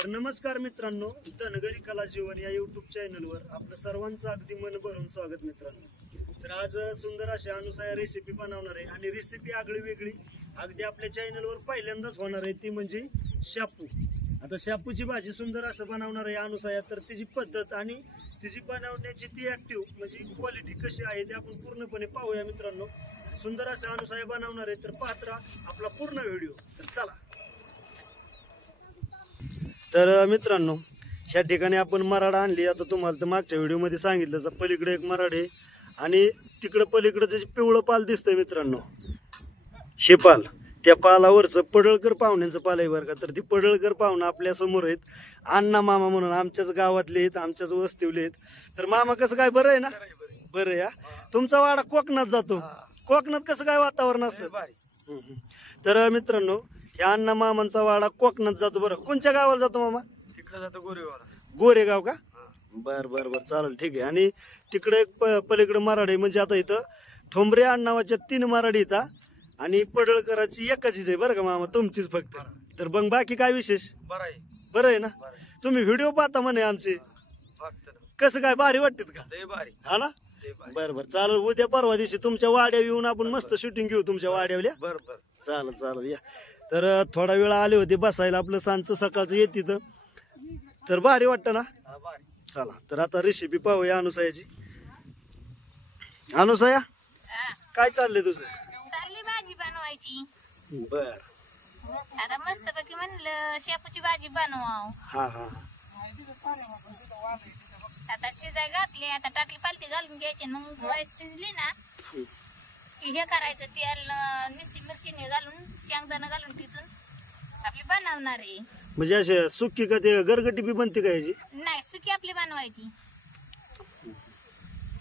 तर नमस्कार मित्रांनो, धनगरी कला जीवन या यूट्यूब चॅनलवर आपलं सर्वांचं अगदी मन भरून स्वागत मित्रांनो। तर आज सुंदर अशा अनुसाया रेसिपी बनवणार आहे आणि रेसिपी आगळी वेगळी अगदी आपल्या चॅनलवर पहिल्यांदाच होणार आहे, ती म्हणजे शापू। आता शापूची भाजी सुंदर असं बनवणार आहे अनुसाया। तर तिची पद्धत आणि तिची बनवण्याची ती ऍक्टिव्ह म्हणजे क्वालिटी कशी आहे ते आपण पूर्णपणे पाहूया मित्रांनो। सुंदर असं अनुसाया बनवणार आहे, तर पाहत राहा आपला पूर्ण व्हिडिओ। तर चला। तर मित्रांनो, ह्या ठिकाणी आपण मराड आणली। आता तुम्हाला तर मागच्या व्हिडिओमध्ये सांगितलं, पलीकडे एक मराड आहे आणि तिकडे पलीकडे जे पिवळं पाल दिसतंय मित्रांनो, हे पाल, त्या पालावरचं पडळकर पाहुण्यांचं पाल आहे बरं का। तर ती पडळकर पाहुणं आपल्या समोर आहेत, अण्णा मामा म्हणून आमच्याच गावातले आहेत, आमच्याच वस्तीवले आहेत। तर मामा कसं काय, बरं आहे ना? बरं आहे। तुमचा वाडा कोकणात जातो, कोकणात कसं काय वातावरण असतं? तर मित्रांनो, ह्या अण्णा मामांचा वाडा कोकणात जातो। बरं, कोणत्या गावाला जातो मामा? तिकडे जातो गोरेगाव। गोरेगाव का? बर बर बर, चालेल, ठीक आहे। आणि तिकडे पलीकडे मराठी, म्हणजे आता इथं ठोंबरे नावाच्या 3 मराठी येतात आणि पडळकराची एकाचीच आहे बरं का मामा, तुमचीच फक्त। तर मग बाकी काय विशेष? बरं आहे, बरं आहे ना? तुम्ही व्हिडिओ पाहता म्हणे आमचे, कसं काय, भारी वाटतात का? हा ना? बरं बरं, चालेल। उद्या परवा दिवशी तुमच्या वाड्यावर येऊन आपण मस्त शूटिंग घेऊ तुमच्या वाड्यावल्या। बरं, चालेल चालेल, या। तर थोडा वेळ आले होते बसायला, आपलं सांजचं सकाळचं येते तर भारी वाटतं ना? चला, तर आता रेसिपी पाहूया अनुसायाची। अनुसाया, काय चाललंय तुझं? चालली भाजी बनवायची। बर, आता मस्त पैकी म्हणलं शेपूची भाजी बनवाव। हा हा, आता शिजाय घातली, आता टाकली पालती घालून घ्यायची, मग शिजली ना की हे करायचं, तेल निस्ती मिरची घालून शेंगदाणा घालून टिचून आपली बनवणार आहे। म्हणजे असे सुक्की का ते गरगटी बी बनते का ह्याची? नाही, सुकी आपली बनवायची।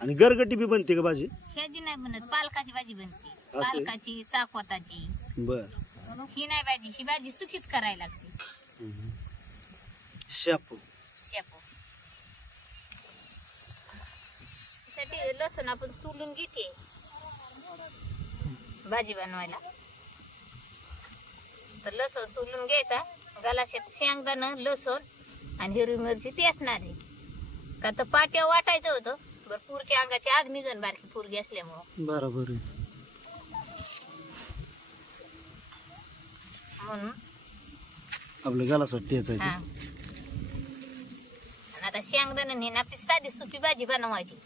आणि गरगटी बी बनते का भाजी? ह्याची नाही बनत, पालकाची भाजी बनते, पालकाची चाकवताची। बर, ही नाही भाजी, ही भाजी सुकीच करायला लागते। शापू शेपू साठी लसूण आपण सोलून घेते भाजी बनवायला। तर लसूण सोलून घ्यायचा, गलाशात शेंगदाणा, लसूण आणि हिरवी मिरची ती असणार आहे का। तर पाट्या वाटायचं होतं, बरं पुरच्या अंगाची आग निघन, बारकी पुरगी असल्यामुळं बरोबर आहे, म्हणून आपल्या गलासाठी ठेचायचं। आता शेंगदाणा ने आपली साधी सुकी भाजी बनवायची,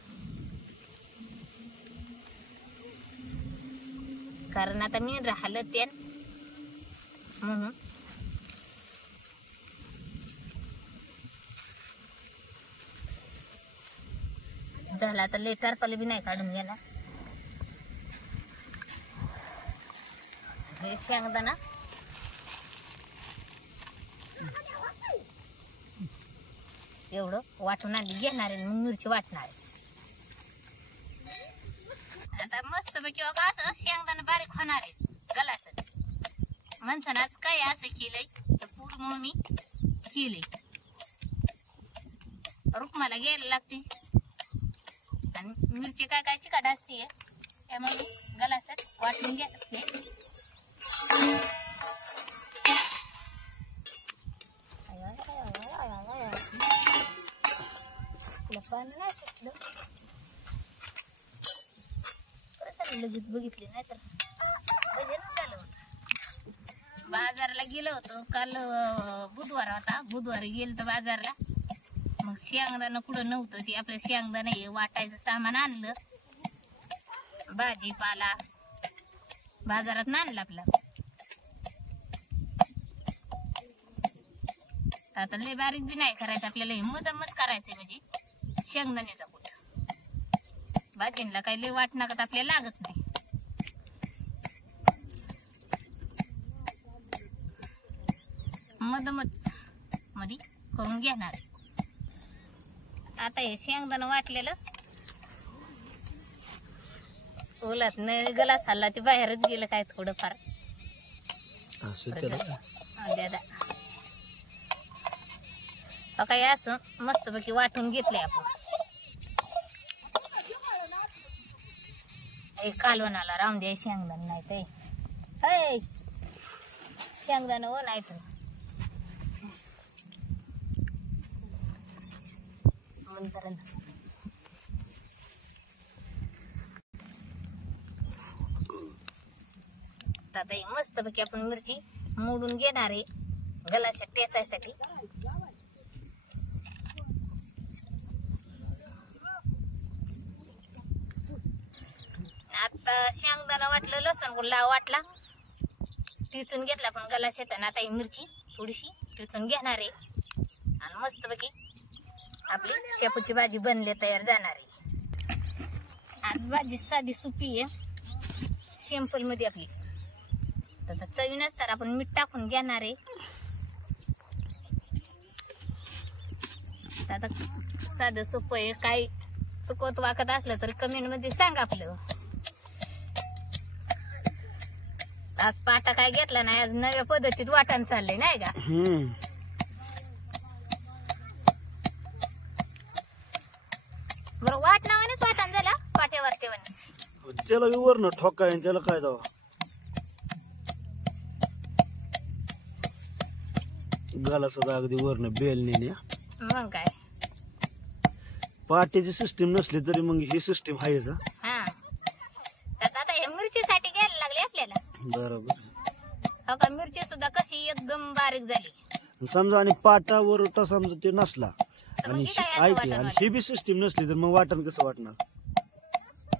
कारण आता मी राहिलं ते म्हणून। झालं आता लेटर पाले बी नाही काढून घेणार। हे शेंगदाणा एवढं वाटून आणली घेणार आहे, मग मिरची वाटणार आहे। आता मस्त पैकी असं शेंगदाणा बारीक होणार आहे गलासात। म्हणताना आज काय असं केलंय, तर पूर म्हणून मी केलंय, रुक्माला घ्यायला लागते आणि मिरची काय काय चिकाट असते, त्यामुळे गलासात वाटून घेते। पाणी सुटलं, लगेच बघितली नाही तर झालं होतं। बाजाराला गेलो होतो काल, बुधवार होता, बुधवारी गेलो तर बाजारला, मग शेंगदाणा कुठं नव्हतं, ते आपलं शेंगदाणा हे वाटायचं सामान आणलं, भाजीपाला बाजारात आणला आपला। आता लय बारीक बी नाही करायचं आपल्याला, हे मधमच करायचंय, म्हणजे शेंगदाण्याचा कुठ भाजीला काही लय वाटणार का आपल्याला लागत नाही। मधमच मध्ये करून घेणार आहे। आता हे शेंगदाणा वाटलेलं ओलात नाही, गलास हल्ला ते बाहेरच गेलं काय थोडंफार। काय असं मस्त पैकी वाटून घेतलंय आपण। कालवणाला राहून द्या, शेंगदाणा नाही ते शेंगदाणा हो नाही तर मंदारानं. आता ही मस्त पैकी आपण मिरची मोडून घेणार आहे गलाच्या टेचायसाठी. आता शेंगदाणा वाटलं, लसूण गुल्ला वाटला, टिचून घेतला पण गला शेताना. आता ही मिरची थोडीशी टिचून घेणार आहे आणि मस्त पैकी आपली शेपूची भाजी बनले तयार जाणार आहे. आज भाजी साधी सोपी आहे, सिंपल मध्ये आपली. तर चवीनच तर आपण मीठ टाकून घेणार आहे. आता साधं सोपं आहे, काही चुकत वाकत असलं तर कमेंट मध्ये सांग आपलं. आज पाटा काय घेतला नाही, आज नव्या पद्धतीत वाटण चाललंय नाही का. बरं वाटणावानेच वाटण झाला पाट्यावर तेव्हा. त्याला वरण ठोकाय त्याला काय जावं. गाला सुद्धा अगदी वरण बेल नेली. मग काय पाट्याची सिस्टीम नसली तरी मग ही सिस्टीम आहेच. हा आता हे मिरचीसाठी घ्यायला लागले आपल्याला. बरोबर. हो का, मिरची सुद्धा कशी एकदम बारीक झाली. समजा आणि पाटा वरटा समजा ते नसला तर मग आणि ही काय असं ऐके वाटण आणि वाटतं? ही बी सिस्टीम नसली तर मग वाटण कसं वाटणार.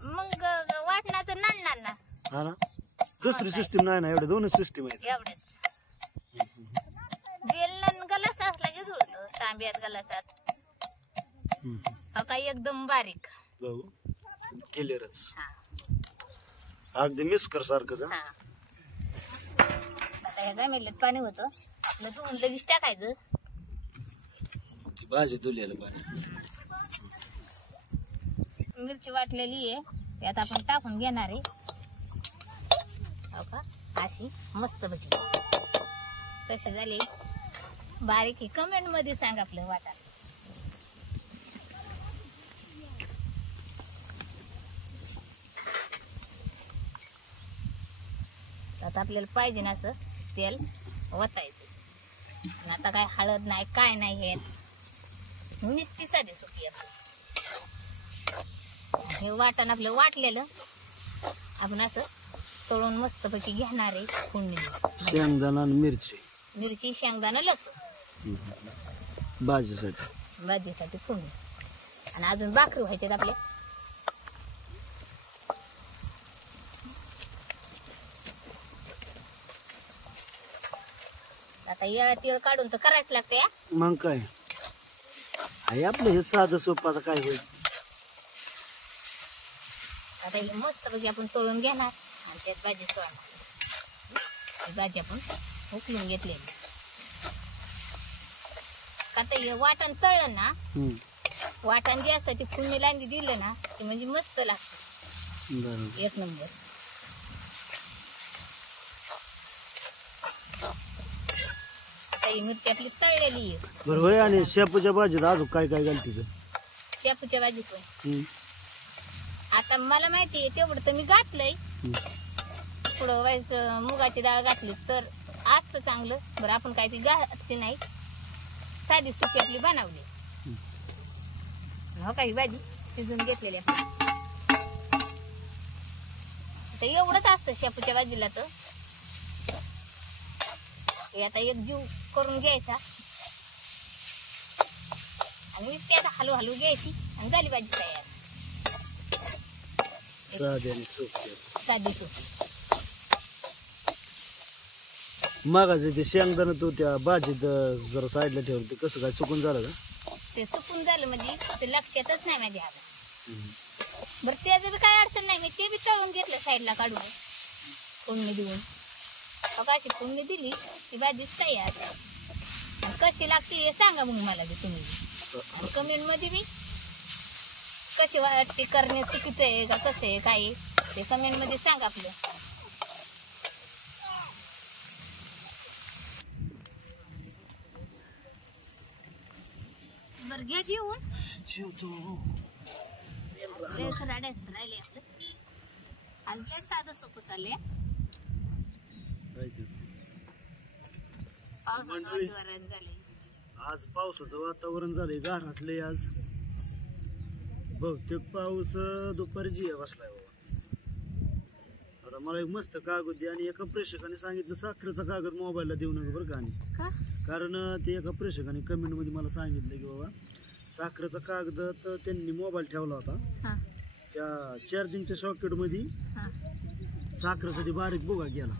मग वाटणाचं नाडणार ना. हा ना, दुसरी सिस्टीम नाही ना, एवढे दोनच सिस्टीम आहेत. एवढेच बेलन गलास असला की जुळतो तांब्यात गलासात. हो का, एकदम बारीक. क्लिअरच हा अगदी मिस्कर सारखंच. हा. आता ह्या गमेल्यात पाणी होतं आपलं, धुवून लगेच टाकायचं. भाजी धुलेलं पाणी. मिरची वाटलेली आहे त्यात आपण टाकून घेणार आहे. हो का, अशी मस्त भजी कशी झाली बारीक आहे कमेंट मध्ये सांग आपलं वाटा. आता आपल्याला पाहिजे ना असं तेल वतायचं. आता काय हळद नाही काय नाही, हे नुसती साधी सुकी आपली. हे वाटण आपलं वाटलेलं आपण असं तळून मस्त पैकी घेणार आहे. फोडणी शेंगदाणा आणि मिरची शेंगदाणा लसूण भाजीसाठी फोडणी. आणि अजून भाकरी व्हायच्यात आपल्या. आता या तेल काढून तर करायच लागते. मग काय आहे आपलं हे साधं सोपं. काय होईल आता हे मस्त पैकी आपण तळून घेणार आणि त्यात भाजी सोडणार. भाजी आपण उकळून घेतलेली. आता हे वाटण तळलं ना, वाटण जे असतं ते फोडणी लांदी दिलं ना ते म्हणजे मस्त लागतं. एक नंबर. आता ही मिरची आपली तळलेली आहे. बरोबर. आणि शेपूच्या भाजीत अजून काय काय घालते. शेपूच्या भाजी पण आता मला माहिती आहे तेवढं तर मी घातलंय. पुढं व्हायचं मुगाची डाळ घातली तर असतं चांगलं. बरं आपण काय ती घातली नाही, साधी सुकी आपली बनवली. हो काही भाजी शिजून घेतलेली आपण. आता एवढंच असतं शेपूच्या भाजीला. तर हे आता एक जीव करून घ्यायचा आणि नुसती आता हलू घ्यायची आणि झाली भाजी तयार. साधी सोपी. मागाचे ते शेंगदाणा तू त्या भाजीत जरा साईडला ठेवलं ते कसं काय चुकून झालं का. ते चुकून झालं म्हणजे ते लक्षातच नाही माझ्या. बरं त्याचं बी काय अडचण नाही, मी ते बी तळून घेतलं साईडला काढून फोडणी देऊन. अशी फोडणी दिली ती भाजी तयार. कशी लागते हे सांगा मग मला बी तुम्ही. आणि कमेंट मध्ये बी कशी वाटते, करणे चुकीचं आहे का कसं आहे काय ते कमेंट मध्ये सांग आपलं. बरं घ्या जेवून. राहिले आपलं. आज लय साधं सोपं चाललंय. पावसाचं वातावरण झालंय. आज पावसाचं वातावरण झालंय गारठलंय आज. बहुतेक पाऊस दुपारी बसलाय बाबा. आता मला एक मस्त कागद दे, आणि एका प्रेक्षकाने सांगितलं साखरेचा कागद मोबाईलला देऊ नका बरं का. आणि का कारण ते एका प्रेक्षकाने कमेंटमध्ये मला सांगितलं की बाबा साखरेचा कागद तर त्यांनी मोबाईल ठेवला होता, हा त्या चार्जिंगच्या सॉकेटमध्ये हा साखरेसाठी बारीक बोगा गेला,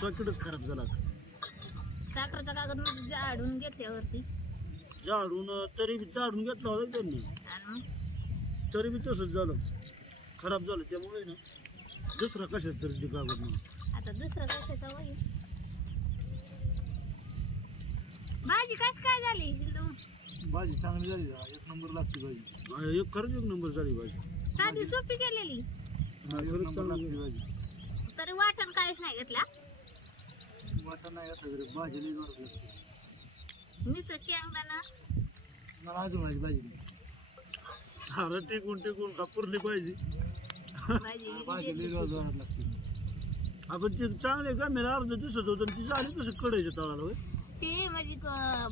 सॉकेटच खराब झाला. साखरेचा कागद मध्ये जाडून घेतल्यावरती जाळून तरी बी जाळून घेतला होता त्यांनी, आणि मग तरी बी तसंच झालं, खराब झालं. त्यामुळे ना दुसरा कशाच तरी कागद म्हणून आता दुसरं कशाचा होईल. भाजी कशी काय झाली एकदम भाजी चांगली झाली, एक नंबर लागते भाजी. एक खरंच एक नंबर झाली भाजी, साधी सोपी केलेली, खरंच चांगली लागते भाजी. तरी वाटण काहीच नाही घेतला. वाटा नाही घातला तरी भाजी लई जोरात लागते. नुसतं शेंगदाणा मला अजून माझी भाजी नाही. अरे टिकून का पुरली पाहिजे. भाजी भाजी लई जोरात लागते. आपण ते चांगले का मला अर्ध दिसत होतं, ती झाली तसं कडायच्या तळाला होय. ते म्हणजे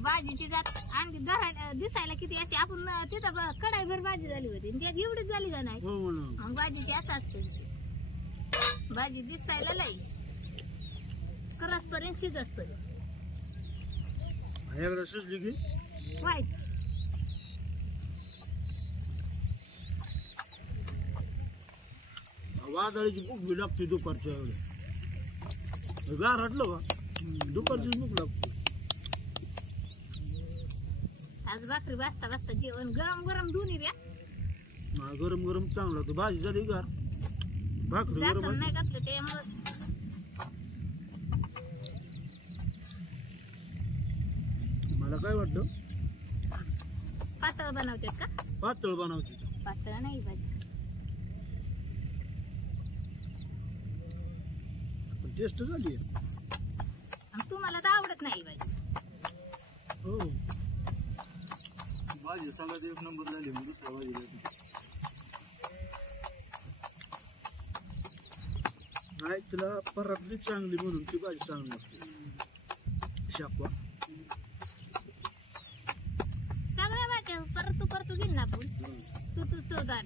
भाजीची जात आणखी दिसायला किती अशी आपण तिथं कडाईभर भाजी झाली होती आणि त्यात एवढीच झाली का नाही. हो म्हणून मग भाजीची असं असते, भाजी दिसायला लाई करसपर्यंत शिजत पर्यंत एकदा शिजली की व्हायच. वादळीची भूक बी लागते दुपारच्या वेळेला. गार हटलं का दुपारचीच भूक लागते. आज भाकरी बसता बसता जेवण गरम गरम दोन्ही द्या. गरम गरम चांगलं लागतं. भाजी झाली गार, भाकरी गरम झाकण नाही घातलं त्यामुळं. मला काय वाटतं पातळ बनवतात का? पातळ बनवते. पातळ नाही भाजी, पण टेस्ट झाली. आणि तुम्हाला तर आवडत नाही भाजी. हो भाजी सगळ्यात एक नंबर झाली. मी दुसऱ्या भाजी नाही, तिला परातली चांगली म्हणून ती भाजी चांगली लागते. शापवा सगळ्या भाज्या परतू घेईन ना आपण. तू चवदार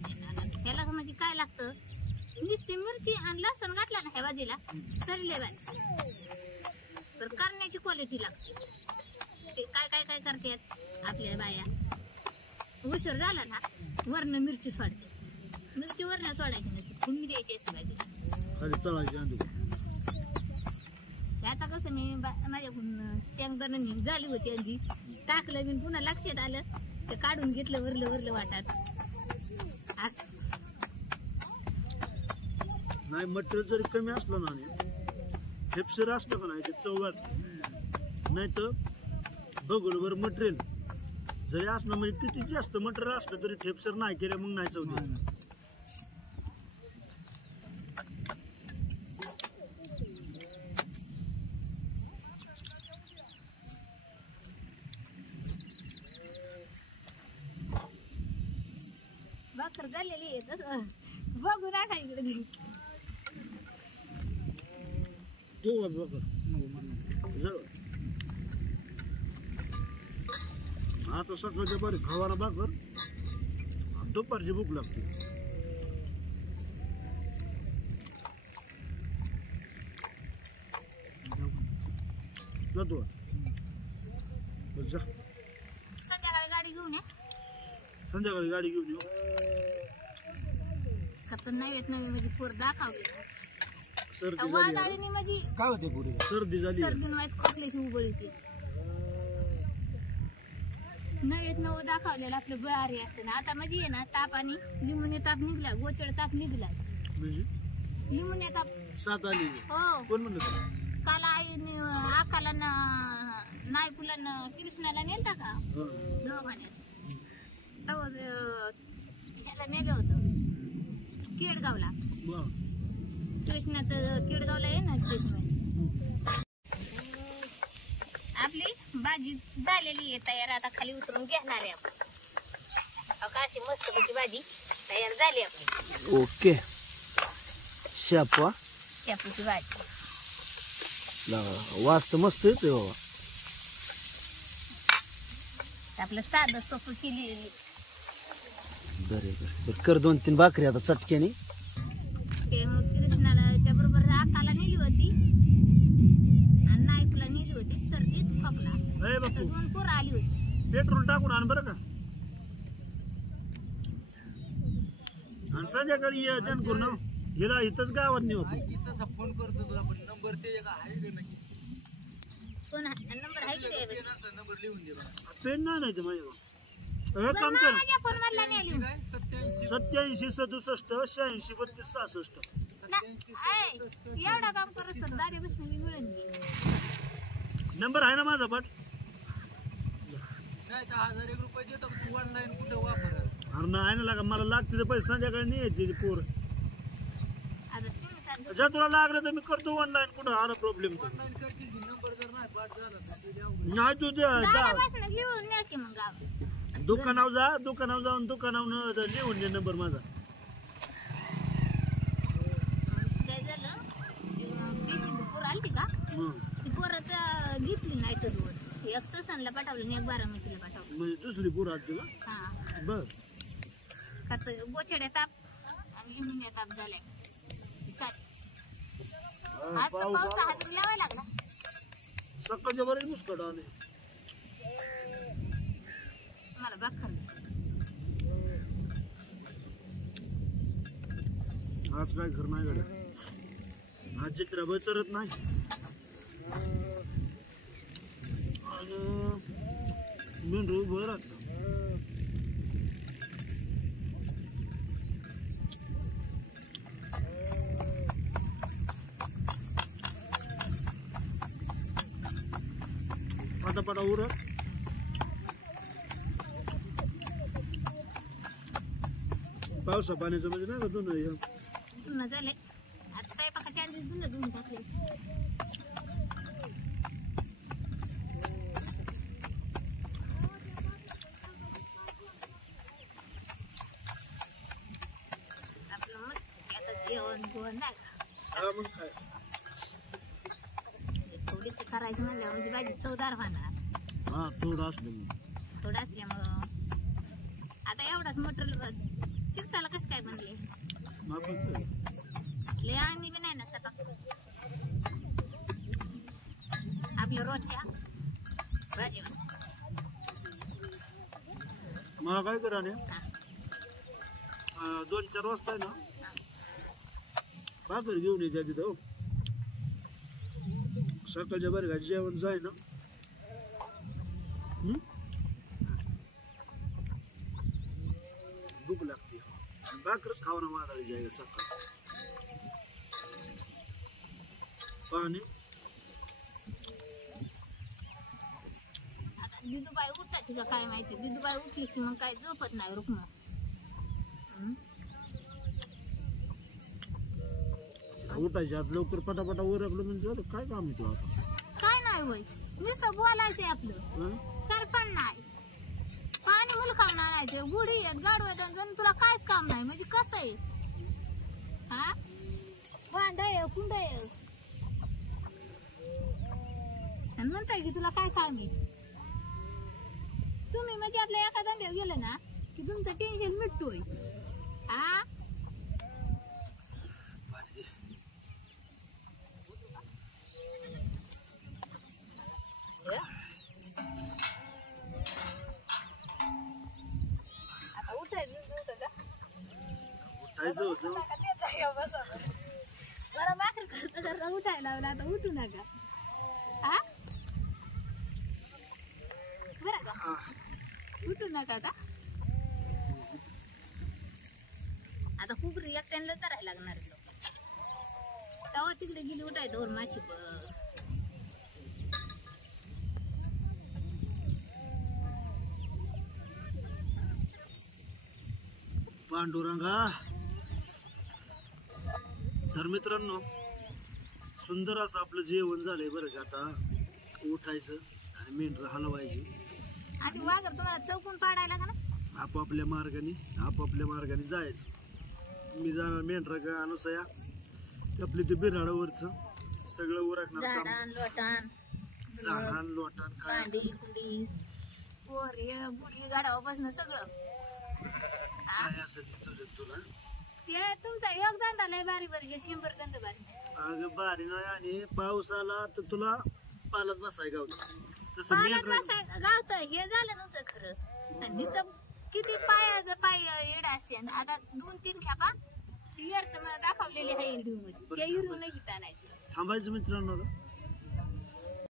ह्याला म्हणजे काय लागतं, नुसती मिरची आणि लसूण घातला ना ह्या भाजीला तरी लय भाजी. तर करण्याची क्वालिटी लागते. ते काय काय काय करतात आपल्या बाया, उशीर झाला ना वरनं मिरची सोडते. मिरची वरनं सोडायची नसते, फुडणी द्यायची असते भाजीला. तळायची आंदू. आता कसं मी माझ्याकडून शेंगदाणा झाली होती आणि टाकलं मी, पुन्हा लक्षात आलं ते काढून घेतलं वरलं वाटात. असं नाही मटेरियल जरी कमी असलं ना, फेपसर असलं का नाही ते चव वाटते. नाही तर बघून मटेरियल जरी असलं म्हणजे किती जास्त मटेरियल असलं तरी ठेपसर नाही केलं मग नाही चव देत. भाकर झालेली आहे तसं बघू नका इकडे. आता सकाळच्या बरी खवाना भाकर, दुपारची भूक लागते. संध्याकाळी गाडी घेऊन या. संध्याकाळी गाडी घेऊन येऊ. खतर नाही येत नवी म्हणजे पोर दाखवली. सर्दी वादळीने म्हणजे काय होते पुढे सर्दी झाली. सर्दीन व्हायच खोकल्याची उबळ येते. नव्यात नवं दाखवलेलं आपलं बहारी असतं ना. आता म्हणजे आहे ना ताप आणि लिंबूने ताप निघला, गोचड ताप निघला. म्हणजे लिंबूने ताप सात आली. हो. कोण म्हणलं? काल आईने आकाला नाही पुलांना कृष्णाला नेलता का दवाखान्यात, तेव्हा ह्याला नेलं होतं केडगावला. कृष्णाचं केडगावला आहे ना कृष्ण. आपली भाजी झालेली आहे तयार. आता खाली उतरून घेणार आहे आपण. अशी मस्त पैकी भाजी तयार झाली आपली. ओके शापवा शेपूची भाजी. वास्त मस्त येते बाबा. आपलं साधं सोपं केलेली बरे कर 2-3 भाकरी आता चटक्याने. ते मग कृष्णाला त्या बरोबर राखाला नेली होती आणि नायकला नेली होती सर्दीत खोकला. तर 2 पोरं आली होती. पेट्रोल टाकून आण बरं का. आणि संध्याकाळी ये जन करून हिला इथंच गावात नेऊ. फोन करतो तुला पण नंबर ते आहे कोण नंबर आहे की नंबर लिहून दे. पेन नाही ते माझ्या काम कर. माझ्या फोन मधला नाही आली. 87 67 86 32 66. एवढा काम करत सर दादे बसने मी मिळून घे. नंबर आहे ना माझा पण. नाही तर 1001 रुपये देतो तू ऑनलाईन कुठे वापर. अरे नाही ना लागा मला लागते ते पैसे संध्याकाळी नाही यायचे पोर. आता तुम्ही सांगा जर तुला लागलं तर मी करतो ऑनलाईन. कुठं आला प्रॉब्लेम तर ऑनलाईन करतील नंबर जर नाही पाठ झाला नाही तू दादे बसने लिहून न्या की मग गाव. दुकानावर जाऊन दुकानावर लिहून दे नंबर माझा. काय झालं ती पोर आली का ती पोराचं घेतली नाही तर दोन. एक ससानला पाठवलं आणि एक बारामतीला पाठवलं. म्हणजे दुसरी पोर आली तुला. हा बर गोचड्या ताप आणि लिंबून ताप झालाय. आज तर पाऊस हातरी लावायला लागला. सकाळच्या बरेच मुस्कट आले मला बाग खाल्लं. आज काय खरं नाही गाड्या. आज चित्राबाई चरत नाही आणि मेंढरू उभं राहत. पटापटा उरत. पावसा पाण्याचं म्हणजे नाही का दोन पुन्हा झाले आता स्वयंपाकाचे आधीच धुवून टाकले. आपलं मस्त आता जेवण बिवण नाही का. मग काय थोडीस करायचं म्हणल्यावर म्हणजे भाजी चवदार होणार. हा थोडं असलं मग थोडं असल्यामुळं आता एवढाच मोटर चिरताला कसं काय बनले. लय आणि बी नाही ना सकाळ आपल्या रोजच्या भाजीवर. मला काय करा ने 2-4 वाजता आहे ना भाकर घेऊन येते तिथं. सकाळच्या बरं का जेवण जाय ना. भूक लागते भाकरच खावा ना वादळी जाय सकाळ. पाणी आता दिदूबाई उठायची का काय माहिती. दिदूबाई उठली की मग काय झोपत नाही रुक्म. उठायचे आता लवकर पटापटा ओरखलं म्हणजे झालं. काय काम आहे तुला आता. काय नाही होय नुसतं बोलायचंय आपलं. सरपण नाही पाणी मुलखावून आणायचं गुढी आहेत गाडव्यात तुला काहीच काम नाही म्हणजे कसं आहे. हा भांड आहे कुंड आहे आणि म्हणताय की तुला काय काम आहे. तुम्ही म्हणजे आपल्या एका धंद्यावर गेलं ना की तुमचं टेन्शन मिटतोय. हा आता उठायचं उठायचं होतं. बरं भाकरी करता करता उठायला लावलं आता उठू नका. हा बरं का उठू नका का. आता कुकरी एकट्याला करायला लागणार तेव्हा तिकडे गेली उठायचं वर माशी. पांडुरंगा. तर मित्रांनो सुंदर असं आपलं जेवण झालंय बरं का. आता उठायचं आणि मेंढर हलवायची. आधी वाघर तुम्हाला चौकून पाडायला का ना. आपापल्या मार्गाने जायचं. मी जाणार मेंढरा का अनुसया आपली ते बिराडावरच सगळं उरकणार काम. झाडान लोटान काय कांडी कुंडी पोर गुडी गाडावापासून सगळं हा काय असेल तुझं तुला ते तुमचा एक धंदा लय बारी बारी 100 धंदा बारी अगं बारी नाही आणि पाऊस आला तर तुला पालत बसाय गावत तसं पाण्यात मेन बसाय गावत हे झालं तुमचं खरं आणि तिथं किती पायाचं पाय एड असते आता 2-3 खेपा ती मला दाखवलेली आहे व्हिडिओ मध्ये त्या व्हिडिओ नाही घेता नाही थांबायचं मित्रांनो